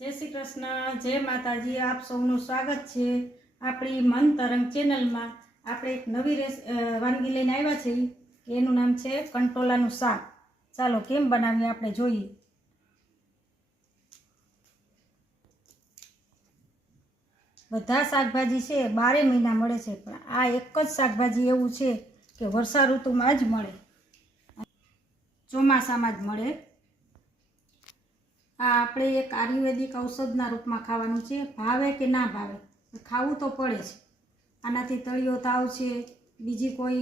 जय श्री कृष्ण, जय माताजी। आप सौનું स्वागत છે આપણી મન તરંગ ચેનલમાં। આપણે એક નવી વાનગી લઈને આવ્યા છીએ કે એનું નામ છે કંટોલાનું શાક। ચાલો કેમ બનાવીએ આપણે જોઈએ। બધા શાકભાજી છે 12 મહિના મળે છે, પણ આ એક જ શાકભાજી એવું છે કે વર્ષા ઋતુમાં જ મળે, ચોમાસામાં જ મળે। આ આપણે એક આયુર્વેદિક ઔષધના રૂપમાં ખાવાનું છે। ભાવે કે ના ભાવે, ખાવું તો પડે છે। આનાથી તળિયો તાવ છે, બીજી કોઈ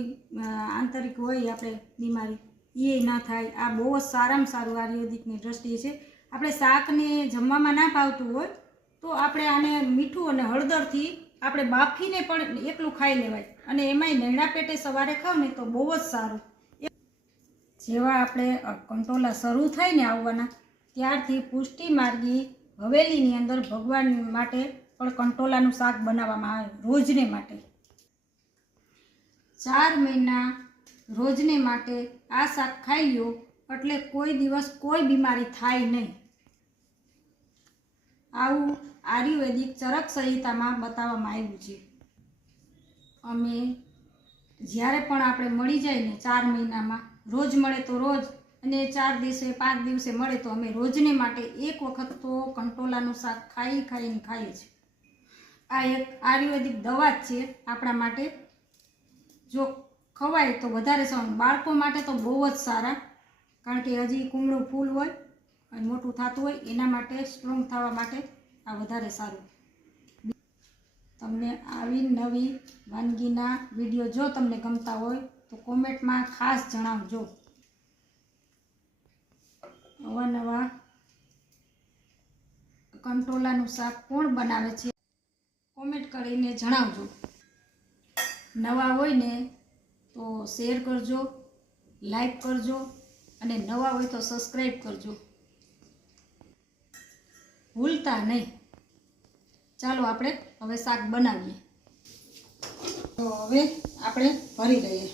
આંતરિક હોય આપણે બીમારી એ ના થાય। આ બહુ જ સારામાં સારું આયુર્વેદિકની દ્રષ્ટિએ છે। આપણે શાકને જમવામાં ના ભાવતું હોય તો આપણે આને મીઠું અને હળદરથી આપણે બાફીને પણ એકલું ખાઈ લેવાય, અને એમાંય નૈણા પેટે સવારે ખાવ ને તો બહુ જ સારું। જેવા આપણે કંટોલા શરૂ થાય ને આવવાના ત્યારથી પુષ્ટિ માર્ગી હવેલીની અંદર ભગવાન માટે પણ કંટોલાનું શાક બનાવવામાં આવે, રોજને માટે। 4 મહિના રોજને માટે આ શાક ખાઈ લ્યો એટલે કોઈ દિવસ કોઈ બીમારી થાય નહીં। આવું આયુર્વેદિક ચરક સંહિતામાં બતાવવામાં આવ્યું છે। અમે જ્યારે પણ આપણે મળી જાય ને 4 મહિનામાં, રોજ મળે તો રોજ, અને 4 દિવસે 5 દિવસે મળે તો અમે રોજને માટે એક વખત તો કંટોલાનું શાક ખાઈને ખાઈએ છીએ। આ એક આયુર્વેદિક દવા જ છે આપણા માટે। જો ખવાય તો વધારે સારું, બાળકો માટે તો બહુ જ સારા, કારણ કે હજી કુમળું ફૂલ હોય અને મોટું થતું હોય એના માટે, સ્ટ્રોંગ થવા માટે આ વધારે સારું। તમને આવી નવી વાનગીના વિડીયો જો તમને ગમતા હોય તો કોમેન્ટમાં ખાસ જણાવજો। નવા કંટોલાનું શાક કોણ બનાવે છે કોમેન્ટ કરીને જણાવજો। નવા હોય ને તો શેર કરજો, લાઈક કરજો, અને નવા હોય તો સબસ્ક્રાઈબ કરજો, ભૂલતા નહીં। ચાલો આપણે હવે શાક બનાવીએ। તો હવે આપણે ભરી લઈએ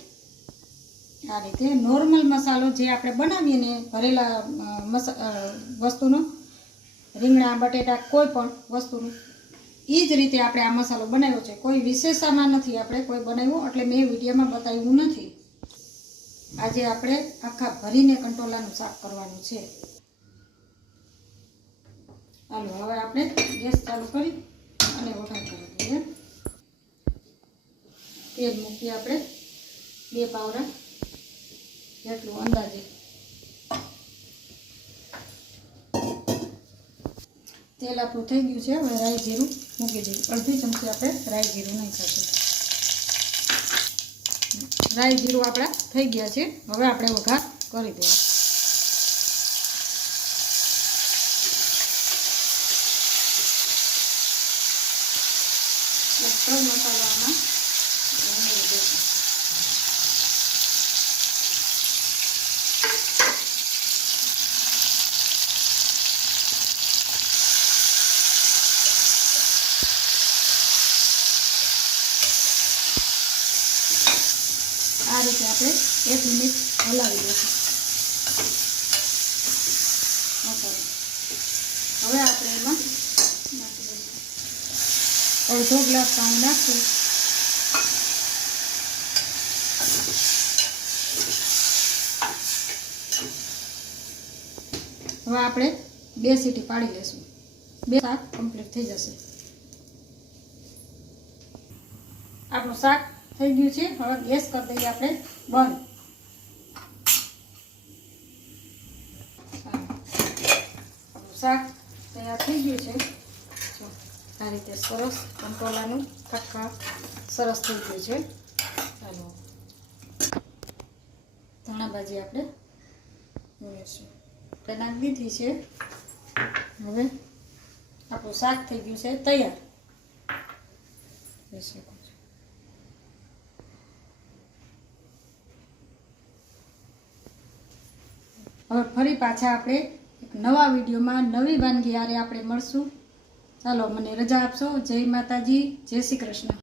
આ રીતે। નોર્મલ મસાલો જે આપણે બનાવીએ ને ભરેલા વસ્તુનો, રીંગણા બટેટા કોઈ પણ વસ્તુનું, એ જ રીતે આપણે આ મસાલો બનાવ્યો છે। કોઈ વિશેષમાં નથી આપણે કોઈ બનાવ્યું, એટલે મેં વિડીયોમાં બતાવ્યું નથી। આજે આપણે આખા ભરીને કંટોલાનું શાક કરવાનું છે। ચાલો હવે આપણે ગેસ ચાલુ કરી અને વઘાર કરી દઈએ। તેલ મૂકીએ આપણે 2 પાવડા જેટલું અંદાજે। તેલ આપણું થઈ ગયું છે, હવે રાઈ જીરું મૂકી દઈએ। અડધી ચમચી આપણે રાઈ જીરું નાખ્યું છે। રાઈ જીરું આપણા થઈ ગયા છે, હવે આપણે વઘાર કરી દઈએ। બધો મસાલો આમાં ઉમેરી દઈશું। આ રીતે આપણે 1 મિનિટ હલાવી દઈશું મસાલો। હવે આપણે એમાં નાખી દઈશું અડધો ગ્લાસ પાણી નાખીશું। હવે આપણે 2 સીટી પાડી લઈશું, 2 શાક કમ્પ્લીટ થઈ જશે। આપણું શાક થઈ ગયું છે, હવે ગેસ કરી દઈએ આપણે બંધ। આપણું શાક તૈયાર થઈ ગયું છે। આ રીતે સરસ કંટોલાનું આખા સરસ થઈ ગયું છે। ચાલો ધાણા ભાજી આપણે ઉમેરીશું, નાખી દીધી છે। હવે આપણું શાક થઈ ગયું છે તૈયાર। હવે ફરી પાછા આપણે એક નવા વિડીયોમાં નવી વાનગી હારે આપણે મળશું। ચાલો મને રજા આપશો। જય માતાજી, જય શ્રી કૃષ્ણ।